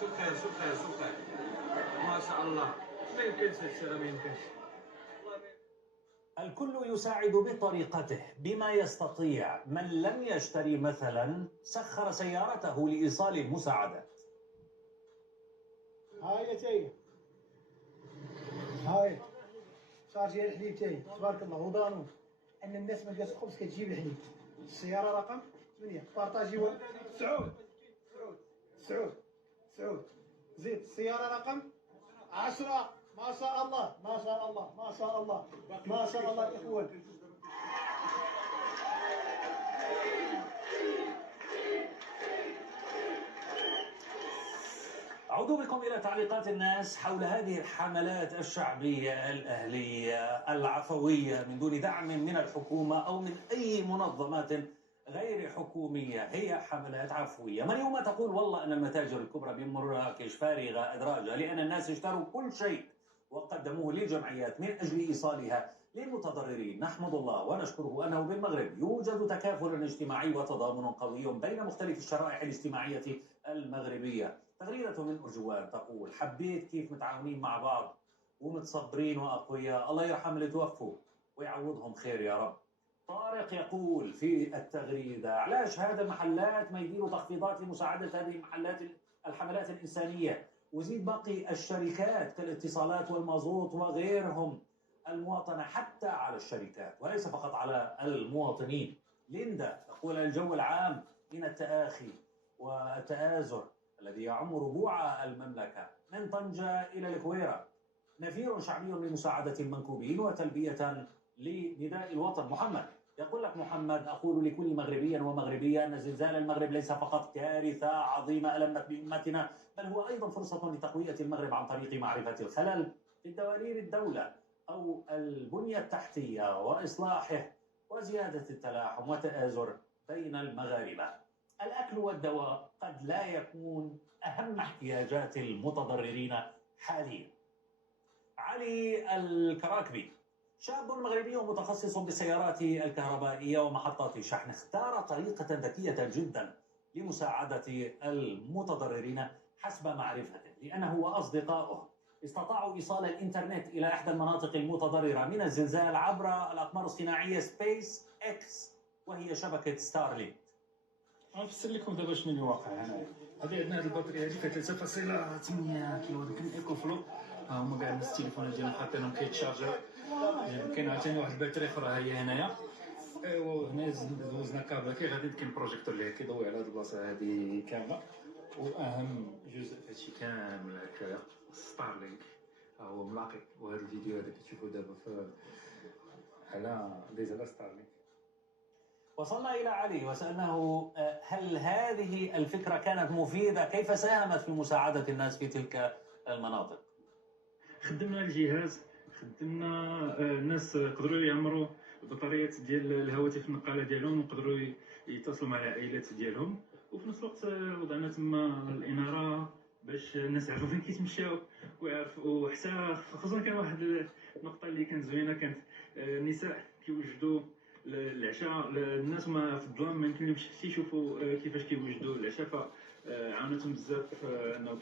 شو بخير شو بخير شو بخير. ما شاء الله. ما يمكنش هادشي، راه ما يمكنش. الكل يساعد بطريقته بما يستطيع. من لم يشتري مثلا سخر سيارته لإيصال المساعدات. هاي تاهي، هاي شارجي الحليب تاهي، تبارك الله. وضانو ان الناس ما لقاش خبز كتجيب الحليب. السياره رقم 8 بارطاجي سعود سعود سعود. زيد السياره رقم 10. ما شاء الله ما شاء الله ما شاء الله ما شاء الله الاخوان. أعود بكم إلى تعليقات الناس حول هذه الحملات الشعبية الأهلية العفوية من دون دعم من الحكومة أو من أي منظمات غير حكومية. هي حملات عفوية. مريومة تقول والله أن المتاجر الكبرى بمراكش فارغة أدراجها لأن الناس اشتروا كل شيء وقدموه لجمعيات من أجل إيصالها للمتضررين. نحمد الله ونشكره أنه بالمغرب يوجد تكافل اجتماعي وتضامن قوي بين مختلف الشرائح الاجتماعية المغربية. تغريدة من أرجوان تقول حبيت كيف متعاونين مع بعض ومتصبرين وأقوياء. الله يرحم اللي توفوا ويعوضهم خير يا رب. طارق يقول في التغريدة علاش هذا المحلات ما يديروا تخفيضات لمساعدة هذه المحلات الحملات الإنسانية، وزيد باقي الشركات كالاتصالات والمازوت وغيرهم المواطنة حتى على الشركات وليس فقط على المواطنين. ليندا تقول الجو العام من التآخي والتآزر الذي يعم ربوع المملكة من طنجة إلى الكويرة. نفير شعبي لمساعدة المنكوبين وتلبية لنداء الوطن. محمد يقول لك محمد أقول لكل مغربي ومغربية أن زلزال المغرب ليس فقط كارثة عظيمة ألمت بأمتنا بل هو أيضا فرصة لتقوية المغرب عن طريق معرفة الخلل في دوالير الدولة أو البنية التحتية وإصلاحه وزيادة التلاحم وتآزر بين المغاربة. الأكل والدواء قد لا يكون أهم احتياجات المتضررين حاليا. علي الكراكبي شاب مغربي متخصص بالسيارات الكهربائية ومحطات شحن اختار طريقة ذكية جدا لمساعدة المتضررين حسب معرفته لأنه وأصدقائه استطاعوا إيصال الإنترنت إلى إحدى المناطق المتضررة من الزلزال عبر الأقمار الصناعية سبيس إكس وهي شبكة ستارلينك. غنفسر لكم دابا شنو اللي واقع هنايا. هذه عندنا هذه البطاريه هذه فيها 3.8 كيلو ديك الايكو فلو. ها هما كاع الناس التليفونات ديالهم حاطينهم كيتشارجر. كاين عاوتاني واحد الباتري اخرى ها هي هنايا. ايوا هنا دوزنا كابل كي غادي كاين بروجيكتور اللي كيضوي على هذه البلاصه هذه كامله. واهم جزء في هادشي كامل هكايا ستارلينك ها هو ملاقي. وهذا الفيديو هذا كتشوفوا دابا على دايز على ستارلينك. وصلنا إلى علي وسألناه هل هذه الفكرة كانت مفيدة؟ كيف ساهمت في مساعدة الناس في تلك المناطق؟ خدمنا الجهاز، خدمنا الناس قدروا يعمروا البطاريات ديال الهواتف النقالة ديالهم وقدروا يتصلوا مع العائلات ديالهم. وفي نفس الوقت وضعنا تما الإنارة باش الناس يعرفوا فين كيتمشاو ويعرفوا. وحتى خصوصا كان واحد النقطة اللي كانت زوينة كانت النساء كيوجدوا العشاء. الناس ما في الظلام ما يمكنلهمش حتى يشوفوا كيفاش كيوجدوا العشاء فعاونتهم بزاف انه